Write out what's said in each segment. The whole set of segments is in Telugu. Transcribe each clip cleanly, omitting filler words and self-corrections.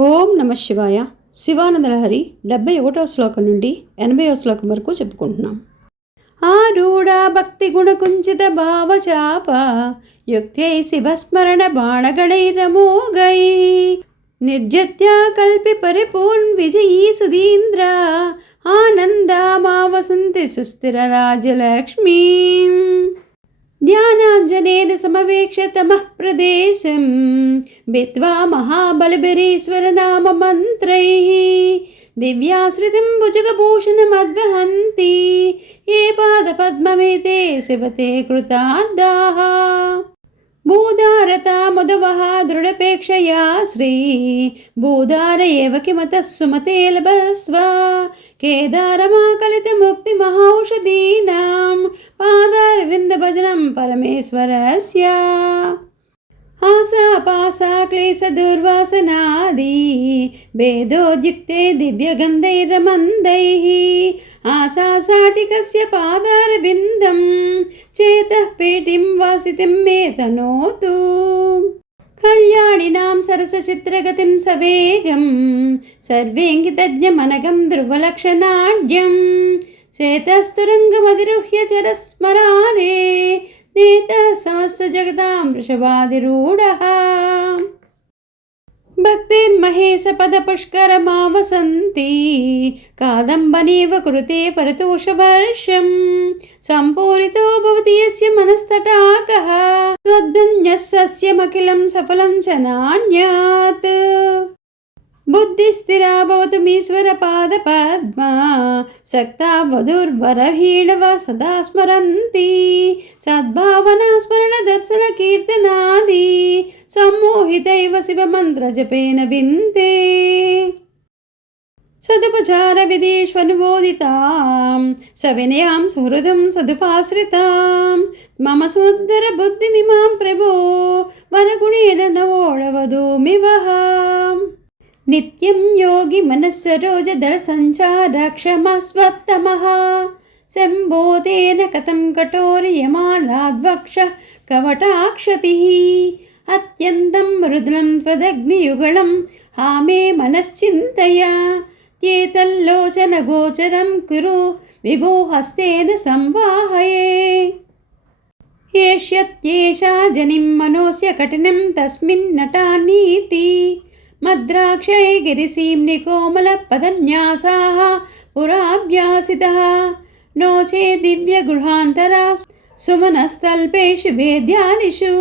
ఓం నమ శివాయ. శివానందలహరి 71వ శ్లోకం నుండి 80వ శ్లోకం వరకు చెప్పుకుంటున్నాం. ఆరూఢ భక్తి గుణకుంచిత భావచాప యుక్తై శివస్మరణ బాణగణైరమోగై నిర్జత్యా కల్పి పరిపూర్ణ విజయీ సుధీంద్ర ఆనందామావసంతి సుస్థిర రాజలక్ష్మీ ధ్యానాంజనేన సమవేక్ష తమః ప్రదేశం భిత్వా మహాబలభిరీశ్వరనామ మంత్రైః దివ్యాశ్రితం భుజగభూషణమద్వహంతి ఏ పాదపద్మమేతే శివతే కృతార్థాః భూధారతా మధువః దృఢపేక్షయా శ్రీ భూధార ఏవ కిమతః సుమతే లభస్వ కేదారమాకలిత ముక్తి మహౌషధీనాం పాదారవింద భజనం పరమేశ్వరస్య ఆశాపాశా క్లేశ దుర్వాసనాది భేదోద్యుక్తే దివ్యగంధైరమందైః ఆశాసాటికస్య పాదారవిందం చేతః పేటిం వాసితిం మే తనోతు కళ్యాణినాం సరసచిత్రగతిం సవేగం సర్వేంగితజ్ఞమనగం ధ్రువలక్షణాఢ్యం చేతస్తురంగమధిరుహ్య చరస్మరారే నేత సమస్త జగతాం వృషభాదిరూఢః భక్తిర్మహేశ పద పుష్కరమావసంతి కాదంబనీవ కృతే పరితోషవర్షం సంపూరితో భవతి యస్య మనస్తటాకః త్వద్భున్యః సస్యమఖిలం సఫలం చ నాన్యాత్ బుద్ధిస్థిరా భవతు మీశ్వర పాద పద్మా సక్తా వధుర్వరహీణవ సదా స్మరంతి సద్భావనా స్మరణ దర్శన కీర్తనాది సమ్మోహితైవ శివ మంత్ర జపేన వింతే సదుపచార విదేష్వనుమోదితాం సవినయాం సుహృదం సదుపాశ్రితాం మమ సుందర బుద్ధిమిమాం ప్రభో వరగుణేన నవోడవధూమివః నిత్యం యోగి మనస్సరోజ దళ సంచార క్షమస్వత్తమః శంభోతేన కథం కఠోరియమానాద్వక్ష కవటాక్షతిః అత్యంతం మృదులం త్వదగ్నియుగళం హామే మనశ్చింతయ త్యేతల్లోచన గోచరం కురు విభో హస్తేన సంవాహయే ఏష్యత్యేషా జనిం మనోస్య కఠినం తస్మిన్నటానీతి మద్రాక్షై గిరిసీమ్ని కోమల పదన్యాసాః పురాభ్యాసితః నో చే దివ్య గృహాంతరా సుమనస్తల్పేషు వేద్యాదిషు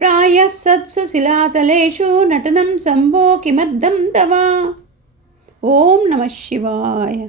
ప్రాయః సత్సు శిలాతలేషు నటనం సంభో కిమర్థం తవ. ఓం నమః శివాయ.